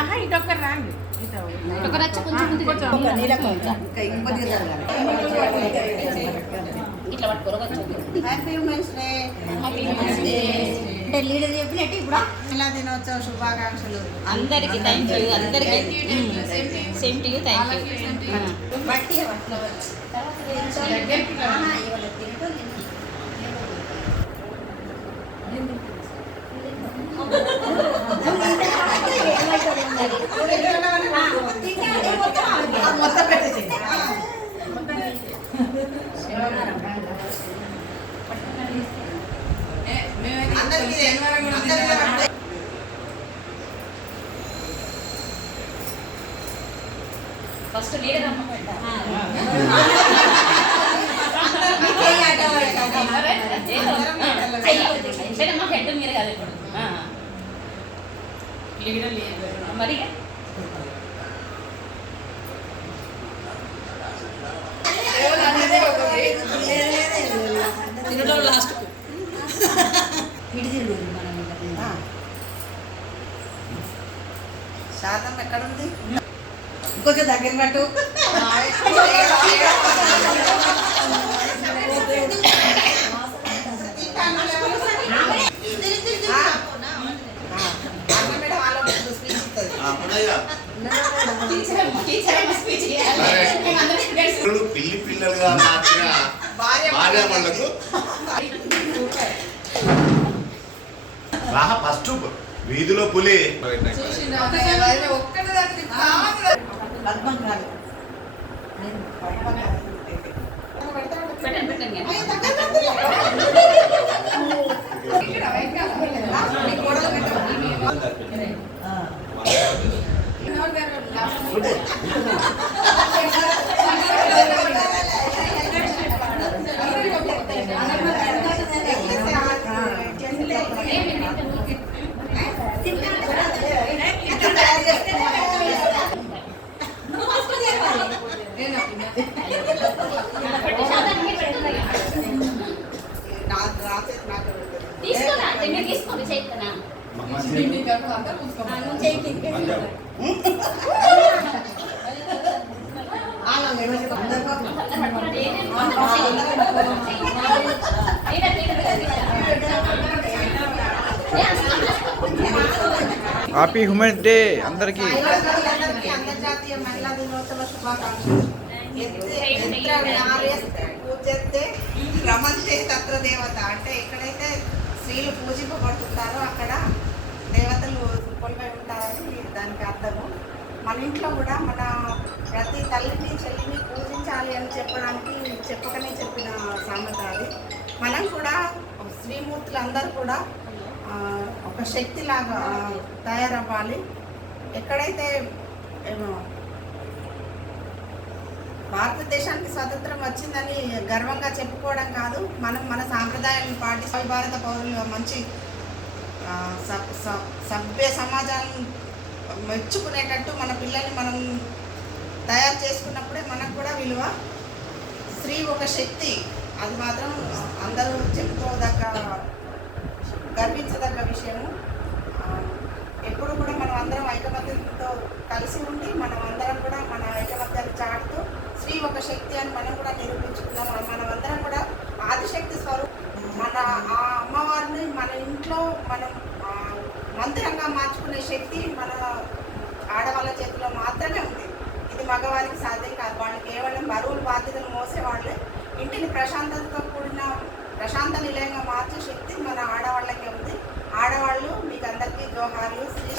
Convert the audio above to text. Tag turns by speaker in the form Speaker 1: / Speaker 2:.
Speaker 1: ఆహా ఇదొక రాండి.
Speaker 2: ఒక రచ్చ కొంచెం ఇట్లా అంటే లీడర్ చెప్పినట్టు ఇప్పుడు.
Speaker 3: మహిళా దినోత్సవ శుభాకాంక్షలు.
Speaker 2: అందరికి థ్యాంక్ యూ అందరికి same to you thank you
Speaker 3: బట్టి
Speaker 2: ఫస్ట్ లీడర్ అమ్మ మా హెడ్ మీరు కదా ఇప్పుడు మరి
Speaker 3: తినడం లాస్ట్ శాతం ఎక్కడుంది? ఇంకొంచెం దగ్గర పట్టు.
Speaker 4: పిల్లి పిల్లలుగా మార్చిన భార్యామణులకు రాహ ఫస్ట్ వీధిలో పులి.
Speaker 2: పెట్టండి పెట్టండి
Speaker 3: నాకు రాసే నాకు
Speaker 2: తీసుకోనా మీరు తీసుకోండి చేస్తానా నువ్వు చేయి
Speaker 5: హ్యాపీ హ్యూమన్స్ డే అందరికీ
Speaker 3: అందరికీ అంతర్జాతీయ మహిళా దినోత్సవ శుభాకాంక్షలు పూజిస్తే రమంతే తత్ర దేవత అంటే ఎక్కడైతే స్త్రీలు పూజింపబడుతుంటారో అక్కడ దేవతలు కొలువై ఉంటారని దానికి అర్థము. మన ఇంట్లో కూడా మన ప్రతి తల్లిని చెల్లిని పూజించాలి అని చెప్పడానికి చెప్పకనే చెప్పిన సామెత అది. మనం కూడా స్త్రీమూర్తులు అందరూ కూడా ఒక శక్తిలాగా తయారవ్వాలి. ఎక్కడైతే ఏమో భారతదేశానికి స్వతంత్రం వచ్చిందని గర్వంగా చెప్పుకోవడం కాదు. మనం మన సాంప్రదాయాలను పాటిస్తూ భారత పౌరులు మంచి స- సభ్య సమాజాన్ని మెచ్చుకునేటట్టు మన పిల్లల్ని మనం తయారు చేసుకున్నప్పుడే మనకు కూడా విలువ. స్త్రీ ఒక శక్తి. అది మాత్రం అందరూ చెప్పుకోదగ్గ గర్వించదగ్గ విషయము. ఎప్పుడు కూడా మనం అందరం ఐకమత్యంతో కలిసి ఉండి మనం అందరం కూడా మన ఐకమత్యాన్ని చాటుతూ స్త్రీ ఒక శక్తి అని మనం కూడా నిరూపించుకుందాం. మనం అందరం కూడా ఆదిశక్తి స్వరూపం. మన ఆ అమ్మవారిని మన ఇంట్లో మనం మంత్రంగా మార్చుకునే శక్తి మన ఆడవాళ్ళ చేతిలో మాత్రమే ఉంది. ఇది మగవారికి సాధ్యం కాదు. వాళ్ళు కేవలం బరువులు బాధ్యతలు మోసేవాళ్ళే ఇంటిని ప్రశాంతతతో కూడిన ప్రశాంత నిలయంగా మార్చే శక్తి మన ఆడవాళ్ళకే ఉంది. ఆడవాళ్ళు మీకు అందరికీ జోహార్లు శ్రీ